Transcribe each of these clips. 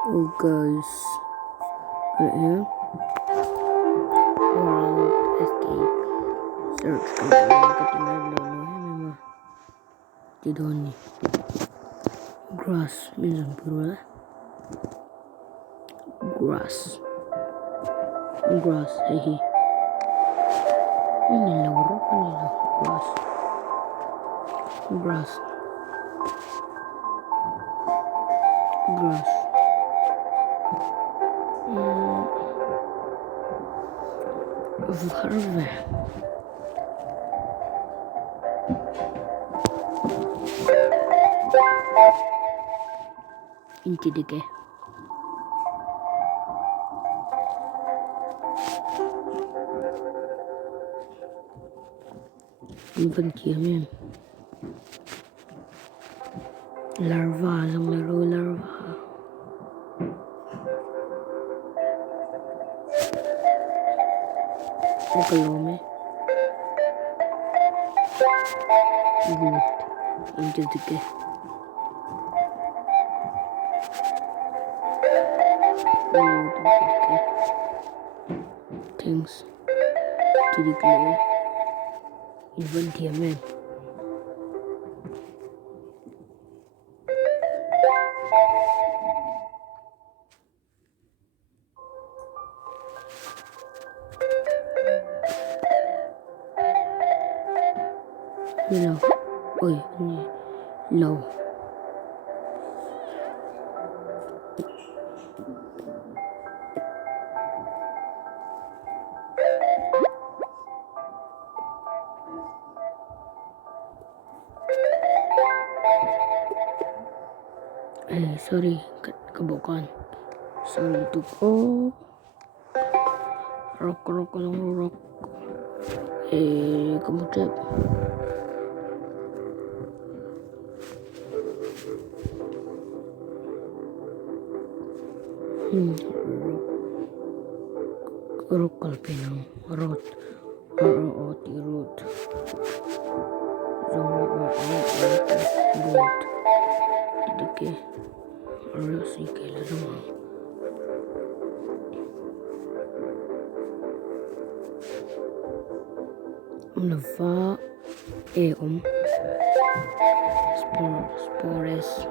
Oh guys, right here, world escape, search control, ketinggalan memang tidur nih. Grass, minum pura. Grass, hehe. Ini laura kan ini grass. Varve. Inti dike. Bukan kiamin. Larva lang laro larva. Kalome. Good. Inti dike. Things to declare even diamond. Low. Oi, ini low. Sorry, kebukaan. Sorry to go. Rock. Kemudian rock kalpinang road. Road. Road. Dike. Rossi kailan Nava spores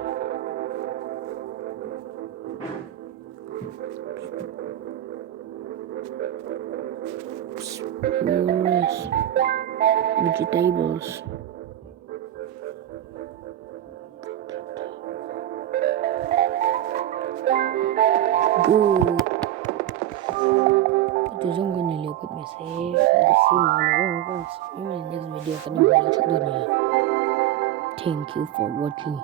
vegetables good. Ito yung nilipot niya sa next video ka na. Thank you for watching.